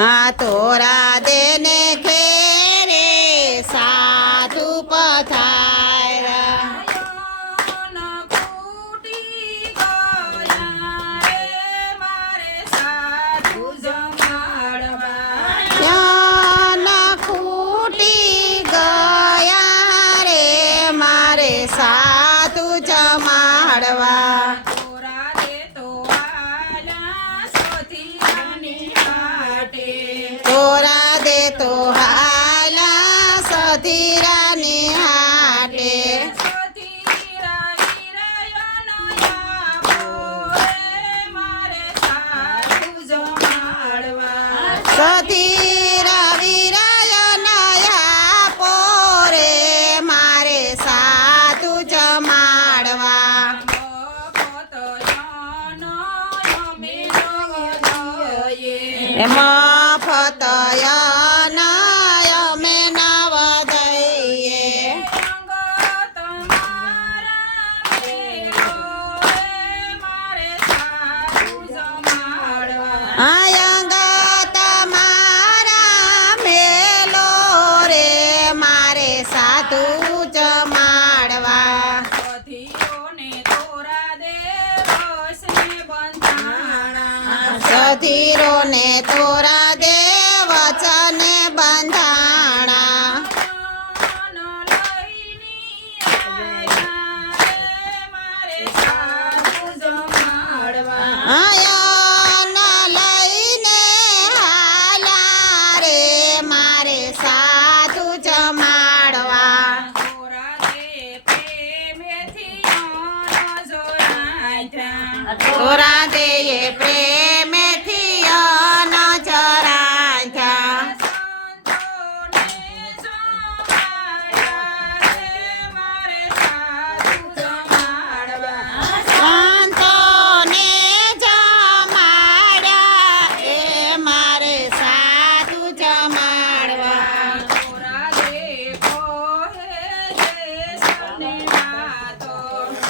આ તોરા દેને ઘેરે સાધુ પધાર્યા યન ખૂટી ગયા રે મારે સાધુ જમાડવા તોરા દે તો હાલા સધીરાની હાટે સધીરા વિરાયનયા પોરે મારે સાધુ જમાડવા મફત અમે નવ દઈએ અંગ તમારા મેલો રે મારે સાધુ જમાડવા સધીરો ને તોરા દે વચને બંધાણા અયન લઈને હાલા રે મારે સાધુ જમાડવા તોરા દે પ્રેમેથી અન ચરાધ્યા સંતોને જમાડ્યા એ મારે સાધુ જમાડવા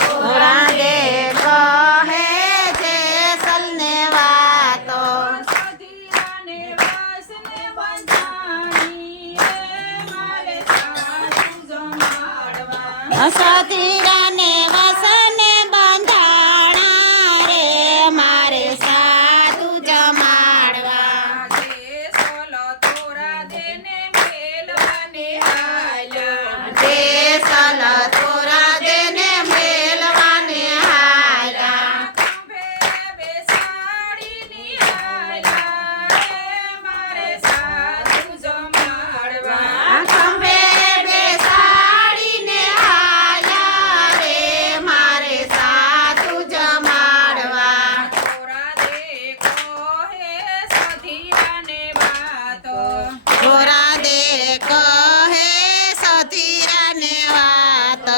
તોરા દે કહે છે સલને વાતો સધીરાને વસને બંધાણા રે મારે સાધુ જમાડવા તે સલ તોરા દેને મેલવાને હાલ્યા ખંભે બેસાડીને હાલ્યા રે મારે સાધુ જમાડવા તોરા દે કહે સધીરાને વાત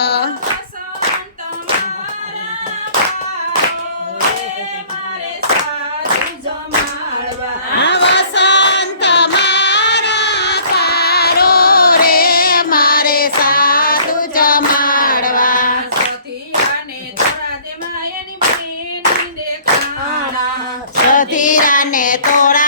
વસંત મારા કારો રે મારે સાધુ જમાડવા સધીરાને તોરા